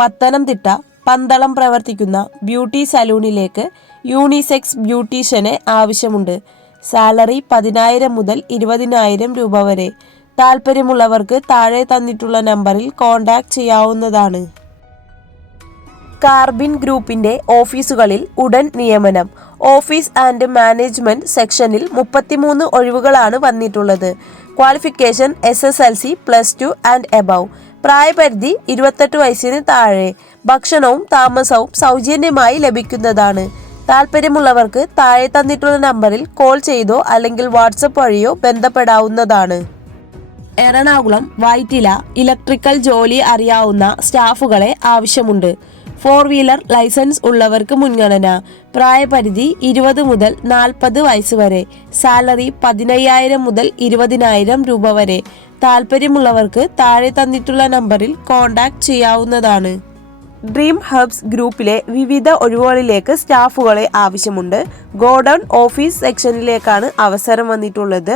പത്തനംതിട്ട പന്തളം പ്രവർത്തിക്കുന്ന beauty സലൂണിലേക്ക് unisex ബ്യൂട്ടീഷ്യനെ ആവശ്യമുണ്ട്. Salary 10,000 മുതൽ 20,000 രൂപ വരെ. താല്പര്യമുള്ളവർക്ക് താഴെ തന്നിട്ടുള്ള നമ്പറിൽ കോൺടാക്ട് ചെയ്യാവുന്നതാണ്. കാർബിൻ ഗ്രൂപ്പിന്റെ ഓഫീസുകളിൽ ഉടൻ നിയമനം. ഓഫീസ് ആൻഡ് മാനേജ്മെന്റ് സെക്ഷനിൽ 33 ഒഴിവുകളാണ് വന്നിട്ടുള്ളത്. Qualification SSLC +2 and above. പ്രായപരിധി 28 വയസ്സിന് താഴെ. ഭക്ഷണവും താമസവും സൗജന്യമായി ലഭിക്കുന്നതാണ്. താല്പര്യമുള്ളവർക്ക് താഴെ തന്നിട്ടുള്ള നമ്പറിൽ കോൾ ചെയ്തോ അല്ലെങ്കിൽ വാട്സപ്പ് വഴിയോ ബന്ധപ്പെടാവുന്നതാണ്. എറണാകുളം വൈറ്റില ഇലക്ട്രിക്കൽ ജോലി അറിയാവുന്ന സ്റ്റാഫുകളെ ആവശ്യമുണ്ട്. 4 വീലർ ലൈസൻസ് ഉള്ളവർക്ക് മുൻഗണന. പ്രായപരിധി 20 മുതൽ 40 വയസ്സ് വരെ. സാലറി 15,000 മുതൽ 20,000 രൂപ വരെ. താല്പര്യമുള്ളവർക്ക് താഴെ തന്നിട്ടുള്ള നമ്പറിൽ കോൺടാക്ട് ചെയ്യാവുന്നതാണ്. ഡ്രീം ഹബ്സ് ഗ്രൂപ്പിലെ വിവിധ ഒഴിവുകളിലേക്ക് സ്റ്റാഫുകളെ ആവശ്യമുണ്ട്. ഗോഡൌൺ ഓഫീസ് സെക്ഷനിലേക്കാണ് അവസരം വന്നിട്ടുള്ളത്.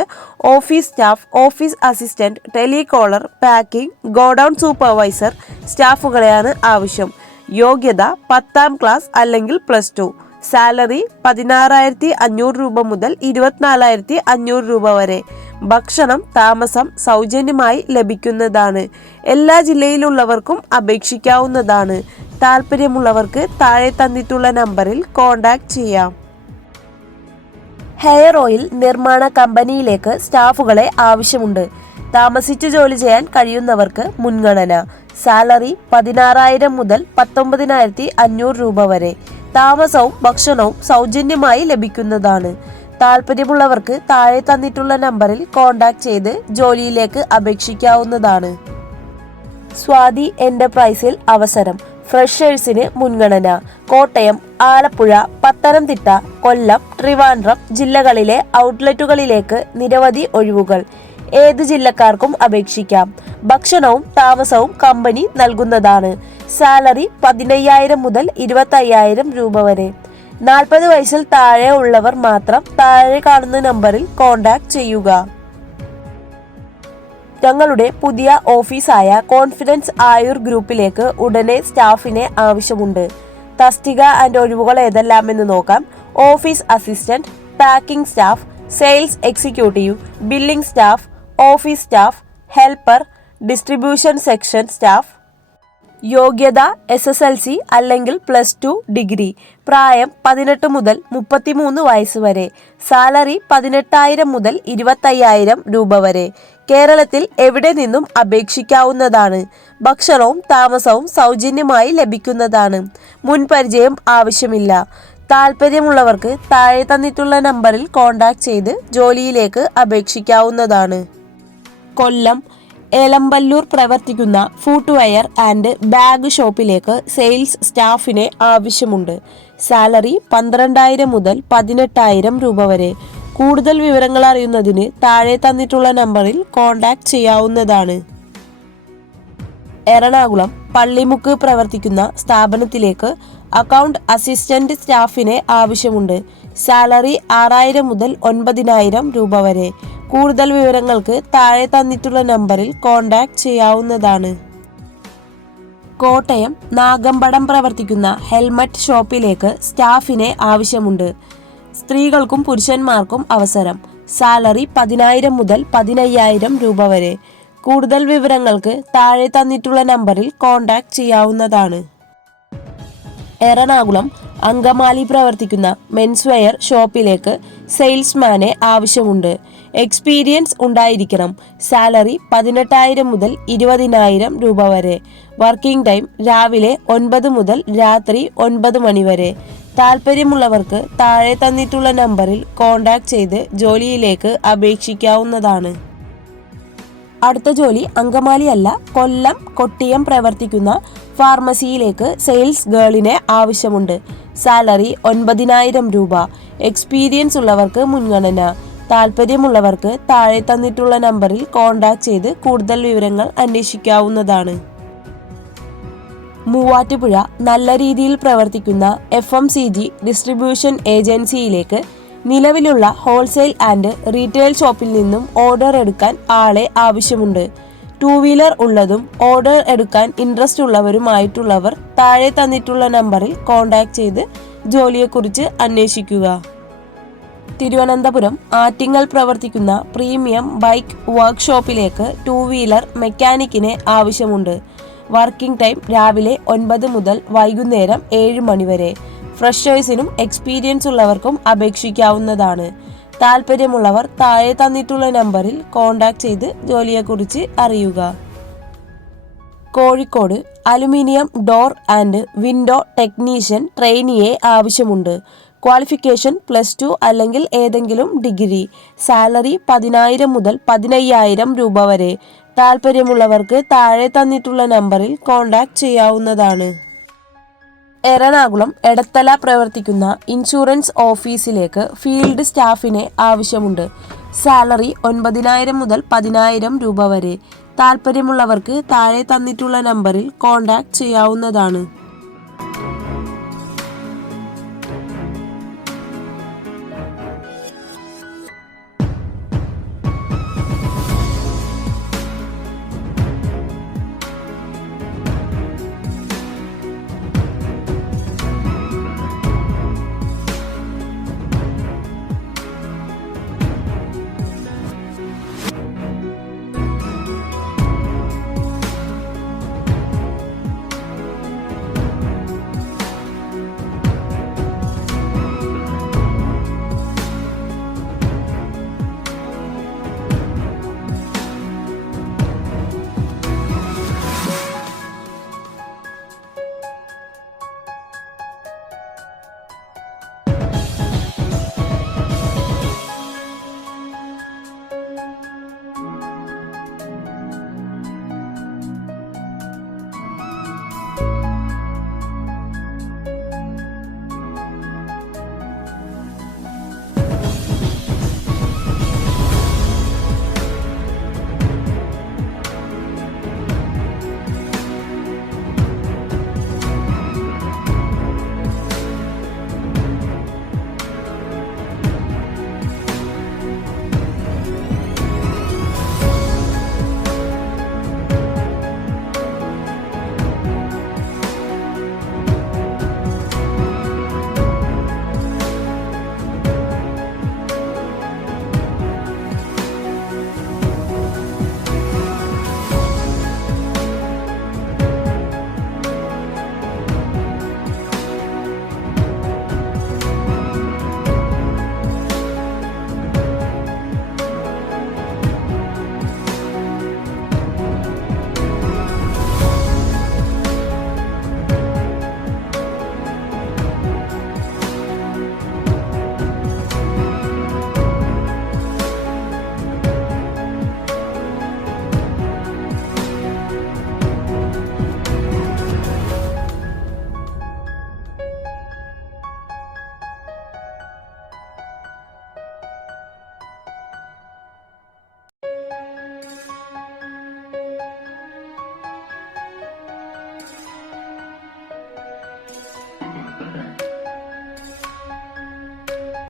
Office staff, office assistant, telecaller, packing, godown supervisor സ്റ്റാഫുകളെയാണ് ആവശ്യം. യോഗ്യത 10ാം ക്ലാസ് അല്ലെങ്കിൽ +2. സാലറി 16,500 രൂപ മുതൽ 24,500 രൂപ വരെ. ഭക്ഷണം താമസം സൗജന്യമായി ലഭിക്കുന്നതാണ്. എല്ലാ ജില്ലയിലുള്ളവർക്കും അപേക്ഷിക്കാവുന്നതാണ്. താല്പര്യമുള്ളവർക്ക് താഴെ തന്നിട്ടുള്ള നമ്പറിൽ കോൺടാക്ട് ചെയ്യാം. ഹെയർ ഓയിൽ നിർമ്മാണ കമ്പനിയിലേക്ക് സ്റ്റാഫുകളെ ആവശ്യമുണ്ട്. താമസിച്ച് ജോലി ചെയ്യാൻ കഴിയുന്നവർക്ക് മുൻഗണന. സാലറി 16,000 മുതൽ 19,500 രൂപ വരെ. താമസവും ഭക്ഷണവും സൗജന്യമായി ലഭിക്കുന്നതാണ്. താല്പര്യമുള്ളവർക്ക് താഴെ തന്നിട്ടുള്ള നമ്പറിൽ കോൺടാക്ട് ചെയ്ത് ജോലിയിലേക്ക് അപേക്ഷിക്കാവുന്നതാണ്. സ്വാതി എന്റർപ്രൈസിൽ അവസരം. ഫ്രഷേഴ്സിന് മുൻഗണന. കോട്ടയം, ആലപ്പുഴ, പത്തനംതിട്ട, കൊല്ലം, ട്രിവാൻഡ്രം ജില്ലകളിലെ ഔട്ട്ലെറ്റുകളിലേക്ക് നിരവധി ഒഴിവുകൾ. ഏത് ജില്ലക്കാർക്കും അപേക്ഷിക്കാം. ഭക്ഷണവും താമസവും കമ്പനി നൽകുന്നതാണ്. സാലറി 15,000 മുതൽ 25,000 രൂപ വരെ. 40 വയസ്സിൽ താഴെ ഉള്ളവർ മാത്രം താഴെ കാണുന്ന നമ്പറിൽ കോൺടാക്ട് ചെയ്യുക. ഞങ്ങളുടെ പുതിയ ഓഫീസായ കോൺഫിഡൻസ് ആയുർ ഗ്രൂപ്പിലേക്ക് ഉടനെ സ്റ്റാഫിനെ ആവശ്യമുണ്ട്. തസ്തിക ആൻഡ് ഒഴിവുകൾ ഏതെല്ലാമെന്ന് നോക്കാം. Office assistant, packing staff, sales executive, billing staff, office staff, helper, distribution section staff. യോഗ്യത SSLC അല്ലെങ്കിൽ +2 ഡിഗ്രി. പ്രായം 18 മുതൽ 33 വയസ്സ് വരെ. സാലറി 18,000 മുതൽ 25,000 രൂപ വരെ. കേരളത്തിൽ എവിടെ നിന്നും അപേക്ഷിക്കാവുന്നതാണ്. ഭക്ഷണവും താമസവും സൗജന്യമായി ലഭിക്കുന്നതാണ്. മുൻപരിചയം ആവശ്യമില്ല. താല്പര്യമുള്ളവർക്ക് താഴെ തന്നിട്ടുള്ള നമ്പറിൽ കോൺടാക്ട് ചെയ്ത് ജോലിയിലേക്ക് അപേക്ഷിക്കാവുന്നതാണ്. കൊല്ലം ഏലമ്പല്ലൂർ പ്രവർത്തിക്കുന്ന ഫുട്വെയർ ആൻഡ് ബാഗ് ഷോപ്പിലേക്ക് സെയിൽസ് സ്റ്റാഫിനെ ആവശ്യമുണ്ട്. സാലറി 12,000 മുതൽ 18,000 രൂപ വരെ. കൂടുതൽ വിവരങ്ങൾ അറിയുന്നതിന് താഴെ തന്നിട്ടുള്ള നമ്പറിൽ കോൺടാക്ട് ചെയ്യാവുന്നതാണ്. എറണാകുളം പള്ളിമുക്ക് പ്രവർത്തിക്കുന്ന സ്ഥാപനത്തിലേക്ക് അക്കൗണ്ട് അസിസ്റ്റന്റ് സ്റ്റാഫിനെ ആവശ്യമുണ്ട്. സാലറി 6,000 മുതൽ 9,000 രൂപ വരെ. കൂടുതൽ വിവരങ്ങൾക്ക് താഴെ തന്നിട്ടുള്ള നമ്പറിൽ കോൺടാക്ട് ചെയ്യാവുന്നതാണ്. കോട്ടയം നാഗമ്പടം പ്രവർത്തിക്കുന്ന ഹെൽമറ്റ് ഷോപ്പിലേക്ക് സ്റ്റാഫിനെ ആവശ്യമുണ്ട്. സ്ത്രീകൾക്കും പുരുഷന്മാർക്കും അവസരം. സാലറി 10,000 മുതൽ 15,000 രൂപ വരെ. കൂടുതൽ വിവരങ്ങൾക്ക് താഴെ തന്നിട്ടുള്ള നമ്പറിൽ കോൺടാക്ട് ചെയ്യാവുന്നതാണ്. എറണാകുളം അങ്കമാലി പ്രവർത്തിക്കുന്ന മെൻസ്വെയർ ഷോപ്പിലേക്ക് സെയിൽസ്മാനെ ആവശ്യമുണ്ട്. എക്സ്പീരിയൻസ് ഉണ്ടായിരിക്കണം. സാലറി 18,000 മുതൽ 20,000 രൂപ വരെ. വർക്കിംഗ് ടൈം രാവിലെ 9 മുതൽ രാത്രി 9 മണി വരെ. താല്പര്യമുള്ളവർക്ക് താഴെ തന്നിട്ടുള്ള നമ്പറിൽ കോൺടാക്ട് ചെയ്ത് ജോലിയിലേക്ക് അപേക്ഷിക്കാവുന്നതാണ്. അടുത്ത ജോലി അങ്കമാലി അല്ല, കൊല്ലം കൊട്ടിയം പ്രവർത്തിക്കുന്ന ഫാർമസിയിലേക്ക് സെയിൽസ് ഗേളിനെ ആവശ്യമുണ്ട്. സാലറി 9,000 രൂപ. എക്സ്പീരിയൻസ് ഉള്ളവർക്ക് മുൻഗണന. താല്പര്യമുള്ളവർക്ക് താഴെ തന്നിട്ടുള്ള നമ്പറിൽ കോൺടാക്ട് ചെയ്ത് കൂടുതൽ വിവരങ്ങൾ അന്വേഷിക്കാവുന്നതാണ്. മൂവാറ്റുപുഴ നല്ല രീതിയിൽ പ്രവർത്തിക്കുന്ന FMCG ഡിസ്ട്രിബ്യൂഷൻ ഏജൻസിയിലേക്ക് നിലവിലുള്ള ഹോൾസെയിൽ ആൻഡ് റീറ്റെയിൽ ഷോപ്പിൽ നിന്നും ഓർഡർ എടുക്കാൻ ആളെ ആവശ്യമുണ്ട്. ടൂ വീലർ ഉള്ളതും ഓർഡർ എടുക്കാൻ ഇൻട്രസ്റ്റ് ഉള്ളവരുമായിട്ടുള്ളവർ താഴെ തന്നിട്ടുള്ള നമ്പറിൽ കോൺടാക്ട് ചെയ്ത് ജോലിയെക്കുറിച്ച് അന്വേഷിക്കുക. തിരുവനന്തപുരം ആറ്റിങ്ങൽ പ്രവർത്തിക്കുന്ന പ്രീമിയം ബൈക്ക് വർക്ക്ഷോപ്പിലേക്ക് ടൂ വീലർ മെക്കാനിക്കിനെ ആവശ്യമുണ്ട്. വർക്കിംഗ് ടൈം രാവിലെ 9 മുതൽ വൈകുന്നേരം 7 മണി വരെ. ഫ്രഷേഴ്സിനും എക്സ്പീരിയൻസ് ഉള്ളവർക്കും അപേക്ഷിക്കാവുന്നതാണ്. താല്പര്യമുള്ളവർ താഴെ തന്നിട്ടുള്ള നമ്പറിൽ കോൺടാക്ട് ചെയ്ത് ജോലിയെക്കുറിച്ച് അറിയുക. Kozhikode aluminium door and window technician ട്രെയിനിയെ ആവശ്യമുണ്ട്. ക്വാളിഫിക്കേഷൻ +2 അല്ലെങ്കിൽ ഏതെങ്കിലും ഡിഗ്രി. സാലറി 10,000 മുതൽ 15,000 രൂപ വരെ. താല്പര്യമുള്ളവർക്ക് താഴെ തന്നിട്ടുള്ള നമ്പറിൽ കോൺടാക്ട് ചെയ്യാവുന്നതാണ്. എറണാകുളം എടത്തല പ്രവർത്തിക്കുന്ന ഇൻഷുറൻസ് ഓഫീസിലേക്ക് ഫീൽഡ് സ്റ്റാഫിനെ ആവശ്യമുണ്ട്. സാലറി 9,000 മുതൽ 10,000 രൂപ വരെ. താല്പര്യമുള്ളവർക്ക് താഴെ തന്നിട്ടുള്ള നമ്പറിൽ കോൺടാക്ട് ചെയ്യാവുന്നതാണ്.